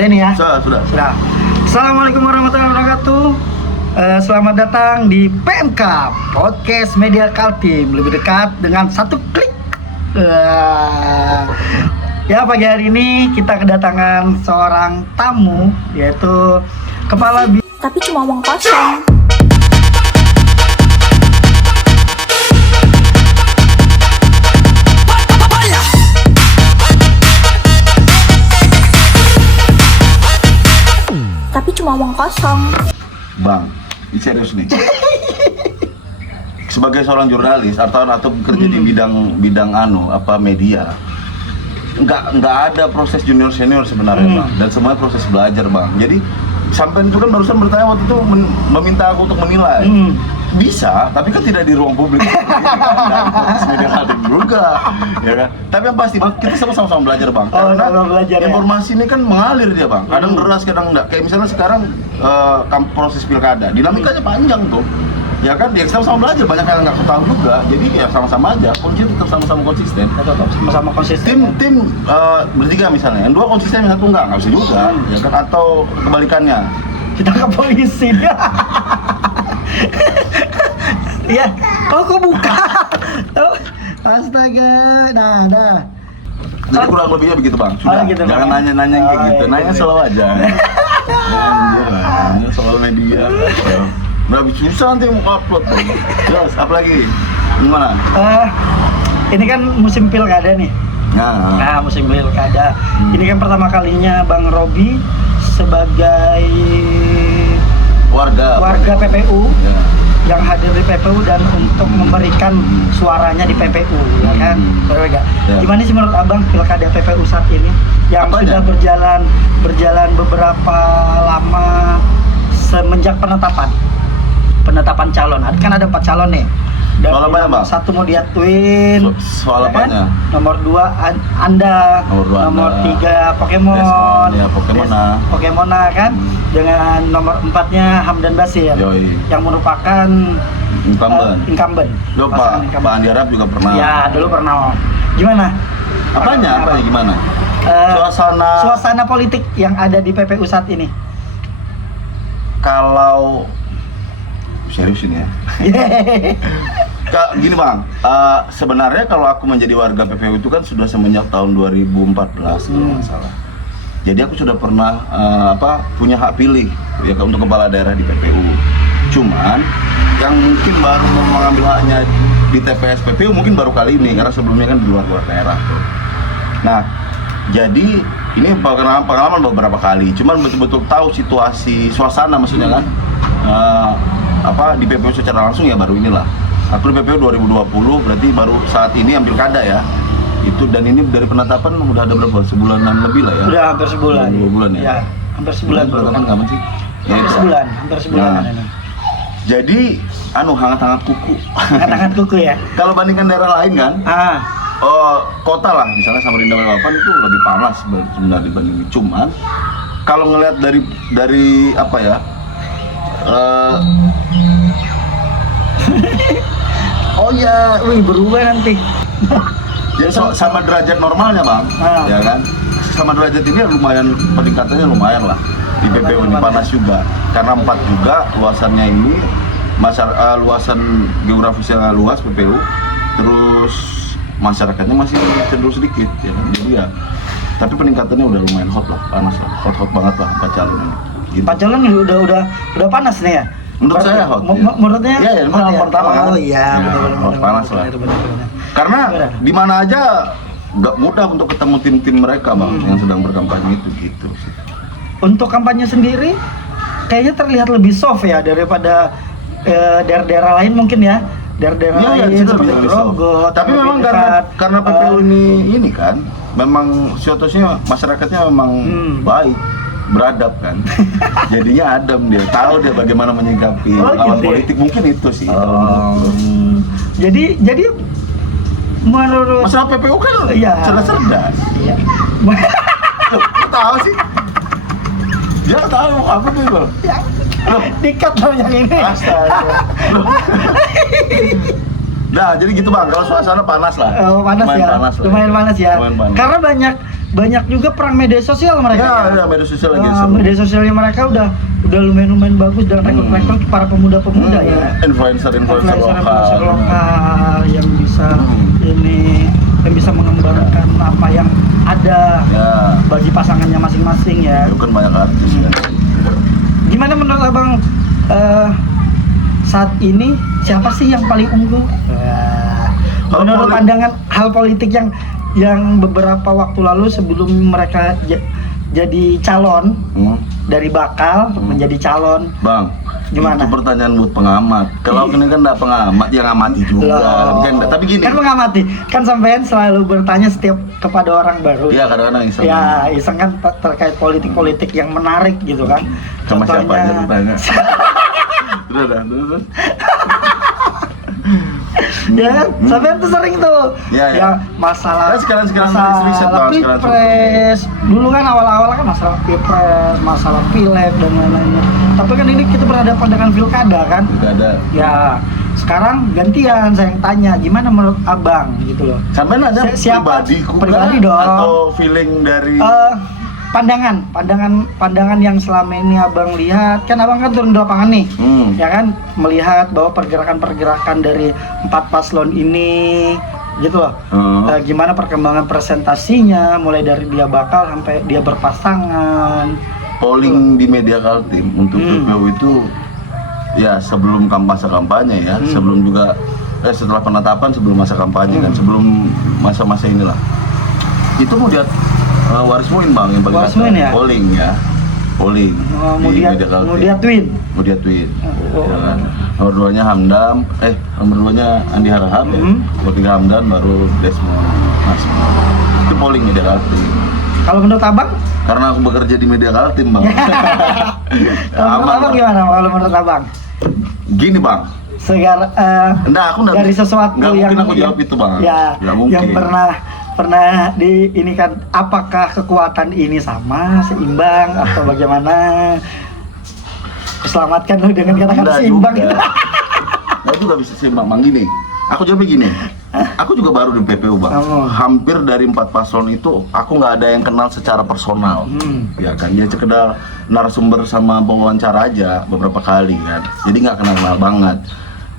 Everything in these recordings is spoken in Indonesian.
Sudah nih ya? Sudah. Assalamualaikum warahmatullahi wabarakatuh. Selamat datang di PMK Podcast Media Kaltim, lebih dekat dengan satu klik. Ya, pagi hari ini kita kedatangan seorang tamu, yaitu Kepala Tapi cuma omong kosong. Tapi cuma omong kosong. Bang, ini serius nih. Sebagai seorang jurnalis atau bekerja di bidang media, nggak ada proses junior senior sebenarnya bang, dan semuanya proses belajar bang. Jadi sampai itu kan barusan bertanya waktu itu meminta aku untuk menilai. Bisa, tapi kan tidak di ruang publik. Dan proses media ada juga, ya kan. Tapi yang pasti bang, kita sama-sama belajar bang. Karena belajar, informasi ini kan mengalir dia bang. Kadang deras, kadang enggak. Kayak misalnya sekarang proses pilkada, dinamikanya panjang tuh. Ya kan, dia sama-sama belajar, banyak yang nggak tahu juga. Jadi ya sama-sama aja, kunci tetap sama-sama konsisten. Sama-sama konsisten. Tim bertiga misalnya, yang dua konsisten, yang satu nggak bisa juga, ya kan? Atau kebalikannya. Kita ke polisi dia. Iya. Oh, kok buka? Oh, astaga. Nah. Jadi kurang lebihnya begitu bang. Sudah, gitu, jangan bang. nanya-nanya yang kayak gitu. Nanya Iya. selalu aja. Nanya soal media. Udah susah nanti mau upload. Terus, apalagi? Gimana? Ini kan musim pilkada nih. Nah, musim pilkada. Ini kan pertama kalinya Bang Robi sebagai warga PPU ya. yang hadir di PPU dan untuk memberikan suaranya di PPU, ya kan? Betul nggak? Ya. Gimana sih menurut Abang pilkada PPU saat ini yang Apanya? sudah berjalan beberapa lama semenjak penetapan calon? Kan ada 4 calon nih. Dan Soal apanya, Bang? satu mau diatuin. Soal ya kan? apanya? Nomor 2 Anda. Nomor 3 Pokemon. Ya, Pokemona. Pokemona kan. Dengan nomor 4-nya Hamdan Basir. Yoi. Yang merupakan incumbent. Loh, Pasangan incumbent. Pak Andi Arab juga pernah. Ya, dulu pernah. Gimana? Apanya gimana? Suasana politik yang ada di PPU saat ini. Kalau serius ini ya. Gini bang, sebenarnya kalau aku menjadi warga PPU itu kan sudah semenjak tahun 2014 kalau nggak salah. Jadi aku sudah pernah punya hak pilih ya untuk kepala daerah di PPU. Cuman yang mungkin baru mengambil haknya di TPS PPU mungkin baru kali ini karena sebelumnya kan di luar daerah tuh. Nah, jadi ini pengalaman beberapa kali. Cuman betul-betul tahu situasi suasana maksudnya kan di PPU secara langsung ya baru inilah. Aku di PPU 2020 berarti baru saat ini ambil kada ya. Itu dan ini dari penetapan udah ada berapa? Sebulanan lebih lah ya. Udah hampir sebulan. 2 bulan ya. Ya, hampir sebulan. Penetapan kapan sih? Hampir sebulan Nah, ini. jadi hangat-hangat kuku. Hangat-hangat kuku ya. Kalau bandingkan daerah lain kan, kota lah misalnya Samarinda Balikpapan itu lebih panas sebenarnya dibandingin. Cuman kalau ngelihat dari apa ya? Oh ya, berubah nanti. Jadi sama derajat normalnya bang, ya kan? Sama derajat ini lumayan peningkatannya lumayan lah di PPU ini panas juga karena 4 juga luasannya ini luasan geografisnya luas PPU, terus masyarakatnya masih cenderung sedikit ya kan? Jadi ya, tapi peningkatannya udah lumayan hot lah, panas lah, hot banget lah 4 calon ini. Gitu. 4 calon udah panas nih ya. Menurut saya hot. Menurutnya? Iya, pertama kan. Oh iya, betul. Panas lah. Karena di mana aja nggak mudah untuk ketemu tim-tim mereka bang yang sedang berkampanye itu gitu. Untuk kampanye sendiri kayaknya terlihat lebih soft ya daripada daerah-daerah lain mungkin ya. Daerah-daerah lain seperti Grogol. Tapi memang karena PPU ini kan memang situasinya masyarakatnya memang baik, beradab kan. Jadinya adem dia, tahu dia bagaimana menyikapi lawan politik, mungkin itu sih. Jadi menurut masalah PPU kan cerdas. Iya. Kok tahu sih? Dia tahu apa tuh bang? Dikat loh yang ini. Astaga. Nah, jadi gitu bang, kalau suasana panas lah. Oh, panas lumayan ya. Panas lah, lumayan panas ya. Lumayan panas. Karena banyak juga perang media sosial mereka. Ya, media sosial lagi Media sosialnya mereka udah lumayan bagus dan rekrut para pemuda-pemuda ya. Influencer Influencer lokal yang bisa yang bisa mengembangkan apa yang ada bagi pasangannya masing-masing ya. Itu kan banyak artis ya. Gimana menurut abang saat ini siapa sih yang paling unggul? Menurut pandangan hal politik yang beberapa waktu lalu sebelum mereka jadi calon dari bakal menjadi calon. Bang, gimana? Itu pertanyaan buat pengamat. Kalau ini kan enggak pengamat, ya ngamati juga. Tapi gini. Kan mengamati. Kan sampean selalu bertanya setiap kepada orang baru. Iya, kadang-kadang iseng. Ya, iseng kan terkait politik-politik yang menarik gitu kan. Sama siapa aja bertanya. Terus. Ya kan, sampean tuh sering tuh ya masalah sekarang riset pilpres dulu kan awal-awal kan masalah pilpres, masalah pileg dan lain-lainnya. Tapi kan ini kita berhadapan dengan pilkada kan. Ya sekarang gantian saya yang tanya, gimana menurut abang gitu loh. Sampean ada pribadi dong atau feeling dari pandangan yang selama ini abang lihat, kan abang kan turun di lapangan nih, ya kan, melihat bahwa pergerakan dari 4 paslon ini gitu loh. Gimana perkembangan presentasinya mulai dari dia bakal sampai dia berpasangan. Polling di media Kaltim untuk PPU itu ya sebelum kampanye ya, sebelum juga setelah penetapan, sebelum masa kampanye kan, sebelum masa-masa inilah. Itu mau lihat Waris Muin bang yang paling atas, ya? polling ya, polling. Mudia Twin. Ya kan? Nomor 2-nya Hamdam, nomor 2-nya Andi Harahap ya. Nomor 3 Hamdan, baru Desmond Masmo. Itu polling media Kaltim. Kalau menurut abang? Karena aku bekerja di media Kaltim bang. Kalau menurut abang gimana? Kalau menurut abang? Gini bang. Dari sesuatu nggak yang mungkin aku jawab itu bang. Ya, yang pernah ini kan, apakah kekuatan ini sama, seimbang atau bagaimana? Selamatkan lu dengan kata-kata seimbang. Nggak juga bisa seimbang bang. Gini, aku jawabnya gini. Aku juga baru di PPU bang. Hampir dari 4 paslon itu aku nggak ada yang kenal secara personal. Ya kan, dia sekedar narasumber sama pewawancara aja beberapa kali kan. Jadi nggak kenal banget.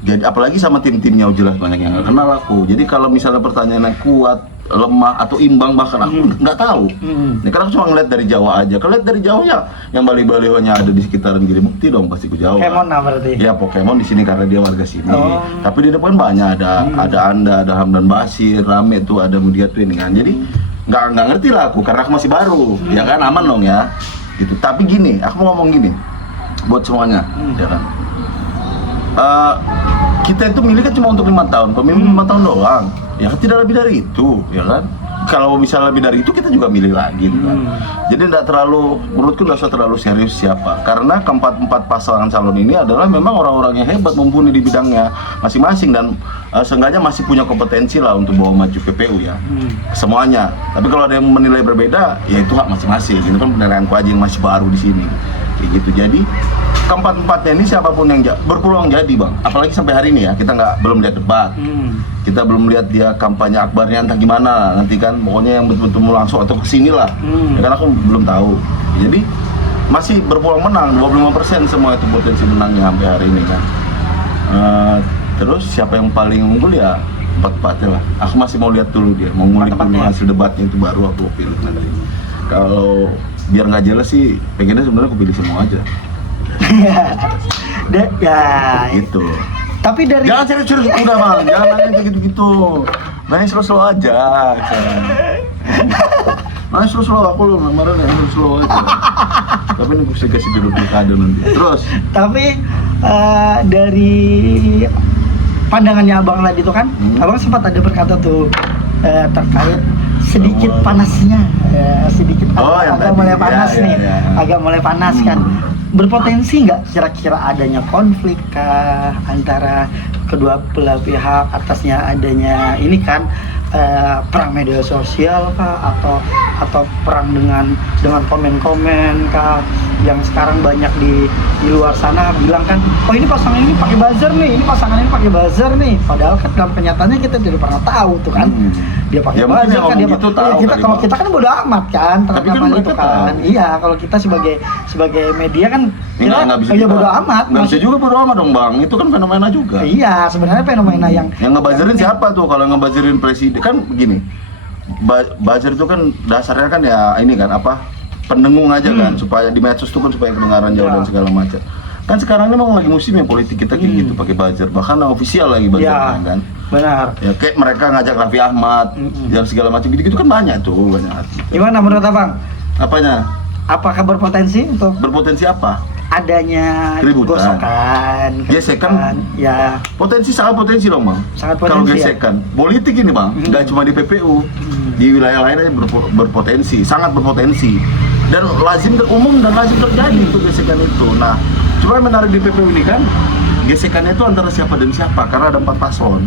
Jadi apalagi sama tim-timnya jelas banyak yang nggak kenal aku. Jadi kalau misalnya pertanyaannya kuat, lemah atau imbang bahkan aku nggak tahu. Ya karena aku cuma ngeliat dari Jawa aja. Kalau lihat dari Jawa ya yang baliho-balihonya ada di sekitaran Giri Mukti dong pasti ku jawab. Pokemon berarti. Ya Pokemon di sini karena dia warga sini. Tapi di depan banyak ada Anda, ada Hamdan Basir, rame tuh, ada Mudia Twin kan. Jadi nggak ngerti lah aku karena aku masih baru. Ya kan aman dong ya. Gitu. Tapi gini, aku mau ngomong gini buat semuanya, ya kan. Kita itu milih kan cuma untuk 5 tahun, pemilu 5 tahun doang. Ya kan tidak lebih dari itu, ya kan. Kalau bisa lebih dari itu kita juga milih lagi, kan. Jadi tidak terlalu, menurutku tidak usah terlalu serius siapa. Karena keempat pasangan calon ini adalah memang orang-orang yang hebat, mumpuni di bidangnya masing-masing dan seenggaknya masih punya kompetensi lah untuk bawa maju PPU ya. Semuanya. Tapi kalau ada yang menilai berbeda, ya itu hak masing-masing. Itu kan penilaianku aja yang masih baru di sini. Kayak gitu. Jadi keempat-empatnya ini siapapun yang berpeluang jadi bang, apalagi sampai hari ini ya kita belum lihat debat, kita belum lihat dia kampanye akbarnya entah gimana nanti kan, pokoknya yang betul-betul mau langsung atau kesini lah, ya kan aku belum tahu. Jadi masih berpeluang menang 25% semua itu potensi menangnya sampai hari ini kan. Terus siapa yang paling unggul ya empat-empatnya lah. Aku masih mau lihat dulu dia, mau ngulik dulu hasil debatnya itu baru aku pilih nanti. Kalau biar nggak jelas sih, pengennya sebenarnya aku pilih semua aja. Gitu. Tapi dari jangan serius-serius udah bang, jangan nanya kayak gitu-gitu. Nanya slow-slow aja. Nanya slow-slow, aku loh kemarin nanya slow aja. Tapi ini gue kasih dulu pilkada nanti. Terus. Tapi dari pandangannya abang tadi itu kan, abang sempat ada berkata tuh terkait sedikit panasnya, sedikit agak mulai panas nih, agak mulai panas kan. Berpotensi nggak kira-kira adanya konflik kah antara kedua belah pihak atasnya adanya ini kan perang media sosial kah atau perang dengan komen-komen kah yang sekarang banyak di luar sana bilang kan, oh ini pasangan ini pakai buzzer nih, ini pasangan ini pakai buzzer nih, padahal kan dalam kenyataannya kita tidak pernah tahu tuh kan. Dia pakai Ya, mungkin buzzer yang kan, dia ngomong gitu tahu kita kali, kalau Bang. kita kan bodo amat kan Tapi terhadap kan hal mereka itu kan. tahu. Iya, kalau kita sebagai media kan kita Nggak bisa ya juga. bodo amat. Nggak bisa juga bodo amat dong bang, itu kan fenomena juga. Iya, sebenarnya fenomena yang Ngebuzzerin siapa tuh? Kalau ngebuzzerin presiden kan begini, buzzer itu kan dasarnya kan ya ini kan apa, pendengung aja kan, supaya di medsos itu kan supaya kedengaran jauh Ya. dan segala macam. Kan sekarang ini memang lagi musimnya politik kita kayak gitu pakai buzzer, bahkan official lagi buzzernya ya, kan. benar. Ya kayak mereka ngajak Raffi Ahmad dan segala macam gitu-gitu kan banyak tuh banyak. Gimana menurut Abang? Apanya? Apakah berpotensi untuk Berpotensi apa? adanya Keributan. gosokan, Gesekan. ya Potensi sangat potensi dong bang. sangat Kalau potensi ya? gesekan politik ini bang, nggak cuma di PPU, di wilayah lain aja berpotensi, sangat berpotensi, dan lazim umum dan lazim terjadi itu gesekan itu. Nah, cuma yang menarik di PPU ini kan gesekannya itu antara siapa dan siapa, karena ada 4 paslon,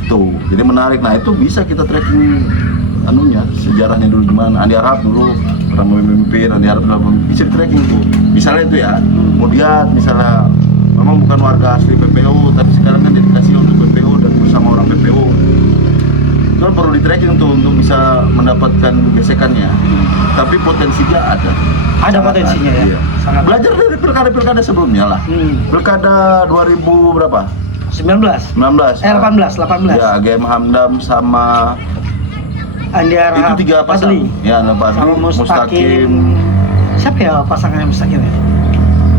gitu. Jadi menarik. Nah itu bisa kita tracking anunya, sejarahnya dulu gimana. Andi Arab dulu pernah memimpin, Andi Arab bisa di tracking tuh. Misalnya itu ya, kemudian misalnya memang bukan warga asli PPU, tapi sekarang kan dedikasi untuk PPU dan bersama orang PPU. Itu kan perlu di tracking tuh untuk bisa mendapatkan gesekannya. Tapi potensinya ada. Ada Sangat potensinya ada, ya? iya. Sangat. Belajar dari pilkada-pilkada sebelumnya lah. Pilkada 2000 berapa? 19 19. 18 Ya, GM Hamdam sama Andi Arab, itu 3 pasang. Fadli, Ya, ada Fadli, sama Mustaqim. Siapa ya pasangannya Mustaqim ya?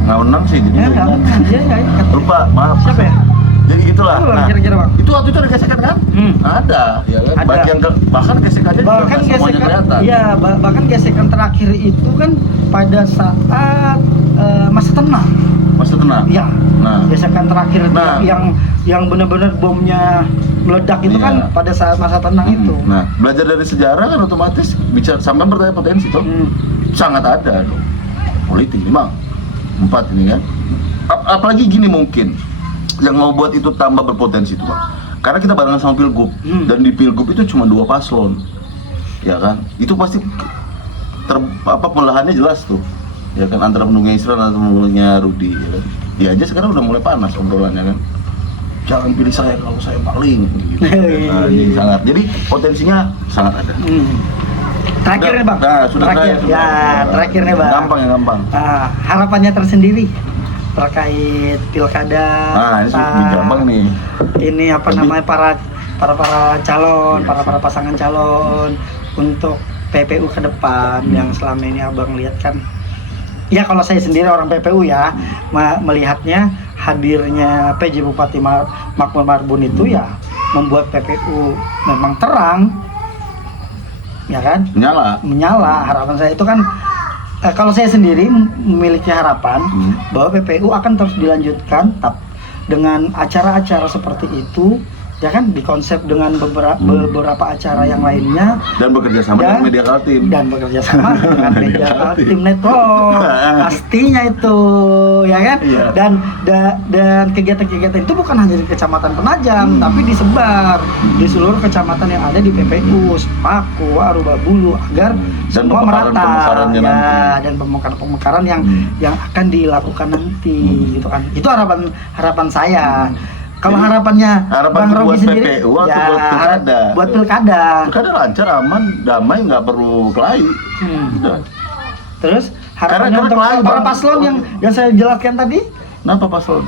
Nggak menang sih jadi. Ya, nggak menang. Iya, iya, iya. Lupa, maaf. Siapa ya? Jadi gitulah. Tahu lah, Nah, kira-kira, Bang. itu waktu itu ada gesekan kan? Ada, ya kan? Ada. Bagian bahkan gesekannya juga Bahkan nggak semuanya gesekan, kelihatan. iya, bahkan gesekan terakhir itu kan pada saat masa tenang. Masa tenang. Ya, Nah, gesekan terakhir itu Nah. yang benar-benar bomnya meledak itu Iya. kan pada saat masa tenang itu. Nah, belajar dari sejarah kan otomatis bicara sampai bertanya potensi toh. Sangat ada dong. Politik memang 4 ini kan. Apalagi gini mungkin yang mau buat itu tambah berpotensi tuh Bang. Karena kita barengan sama Pilgub dan di Pilgub itu cuma 2 paslon. Ya kan? Itu pasti pembelahannya jelas tuh. Ya kan antara pendukungnya Israel atau pendukungnya Rudi ya kan. Ya aja sekarang udah mulai panas obrolannya kan. Jangan pilih saya kalau saya paling gitu. Nah, ini sangat. Jadi potensinya sangat ada. Terakhir nih Bang. Nah, sudah terakhir. terakhir. Ya, terakhir nih Bang. Gampang ya, gampang. Harapannya tersendiri terkait pilkada. Nah, ini gampang nih. Ini apa namanya para calon, para pasangan calon untuk PPU ke depan yang selama ini Abang lihat kan. Ya kalau saya sendiri orang PPU ya melihatnya hadirnya PJ Bupati Makmur Marbun itu ya membuat PPU memang terang, ya kan? Menyala. Harapan saya itu kan kalau saya sendiri memiliki harapan bahwa PPU akan terus dilanjutkan dengan acara-acara seperti itu. Ya kan dikonsep dengan beberapa acara yang lainnya dan bekerja sama dengan media Kaltim dengan media Kaltim Network pastinya itu ya kan. Dan kegiatan-kegiatan itu bukan hanya di Kecamatan Penajam tapi disebar di seluruh kecamatan yang ada di PPU Sepaku, Arubabulu agar dan semua merata ya, dan pemekaran yang akan dilakukan nanti gitu kan. Itu harapan saya. Kalau harapannya Bang Rogi sendiri, PPU atau buat pilkada? Buat pilkada. Pilkada lancar, aman, damai, nggak perlu kelahi. Udah. Terus harapannya untuk para paslon yang saya jelaskan tadi? Kenapa paslon?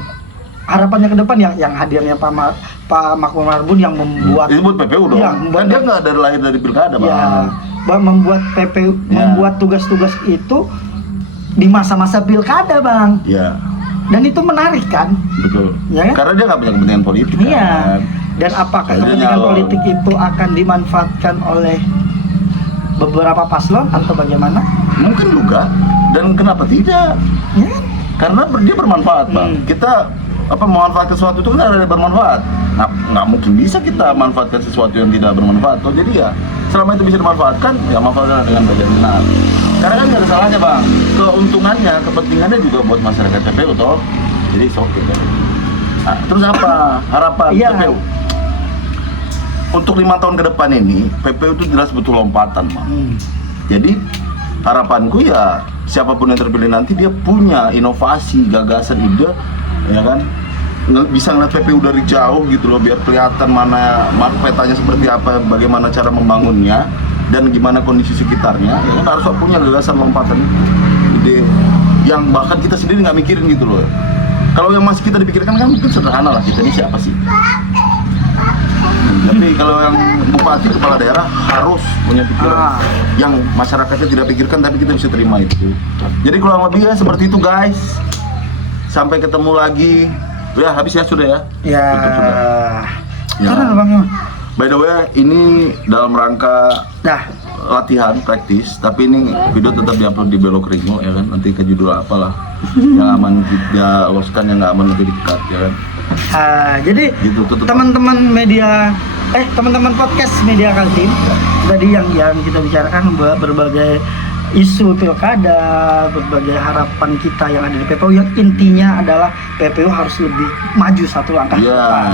Harapannya ke depan yang hadirnya Pak Makmur Marbun yang membuat itu buat PPU dong. Ya, kan dia nggak dari lahir dari pilkada, Bang. Ya, membuat PPU membuat tugas-tugas itu di masa-masa pilkada, Bang. Iya. Dan itu menarik kan? Betul. Ya kan? Karena dia nggak punya kepentingan politik. Iya. Kan? Dan apakah kepentingan politik itu akan dimanfaatkan oleh beberapa paslon atau bagaimana? Mungkin juga. Dan kenapa tidak? Ya. Karena dia bermanfaat, Bang. Kita memanfaatkan sesuatu itu kan ada bermanfaat. Nah, nggak mungkin bisa kita manfaatkan sesuatu yang tidak bermanfaat. Toh jadi ya selama itu bisa dimanfaatkan, ya manfaatkan dengan baik dan benar. Karena kan nggak ada salahnya, Bang. Keuntungannya, kepentingannya juga buat masyarakat PPU toh. Jadi oke kan. Nah, terus apa harapan PPU? Untuk 5 tahun ke depan ini, PPU itu jelas betul lompatan, Bang. Jadi harapanku ya siapapun yang terpilih nanti dia punya inovasi, gagasan, ide, ya kan? Bisa ngeliat PPU dari jauh gitu loh, biar kelihatan mana petanya seperti apa, bagaimana cara membangunnya, dan gimana kondisi sekitarnya. Ya kan harus punya gagasan, lompatan, ide yang bahkan kita sendiri nggak mikirin gitu loh. Kalau yang masih kita dipikirkan kan mungkin sederhana lah, kita ini siapa sih? Tapi kalau yang bupati, kepala daerah harus punya pikiran yang masyarakatnya tidak pikirkan, tapi kita bisa terima itu. Jadi kurang lebih ya seperti itu guys. Sampai ketemu lagi. Ya habis ya, sudah ya? Ya. Tutup sudah. Ya. Karena Bang. By the way, ini dalam rangka Nah, latihan, praktis, tapi ini video tetap diupload di Belok Ringo ya kan, nanti ke judul apalah yang aman kita loskan, yang nggak aman nanti di-cut ya kan. Jadi Gitu, tutup. teman-teman media, teman-teman podcast Media Kaltim, tadi yang kita bicarakan berbagai isu pilkada, berbagai harapan kita yang ada di PPU, yang intinya adalah PPU harus lebih maju satu langkah ke depan.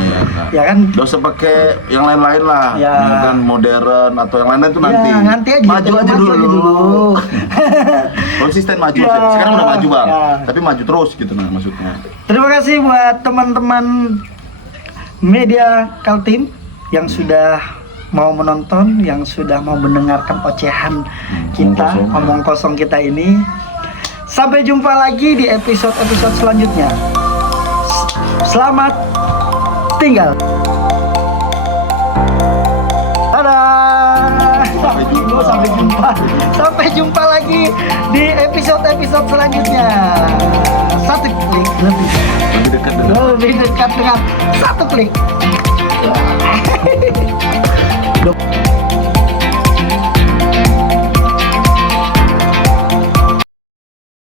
Ya kan? Gak usah pakai yang lain-lain lah, Ya. ya kan, modern atau yang lain-lain itu nanti. Ya, nanti aja. Maju aja dulu. Ya. Konsisten maju Ya. aja. Sekarang udah maju bang, Ya. tapi maju terus gitu nah maksudnya. Terima kasih buat teman-teman Media Kaltim yang sudah mau menonton, yang sudah mau mendengarkan ocehan kita, omong kosong kita ini. Sampai jumpa lagi di episode-episode selanjutnya. Selamat tinggal. Dadah. Sampai jumpa. Sampai jumpa lagi di episode-episode selanjutnya. Satu klik lebih. Lebih dekat dengan satu klik.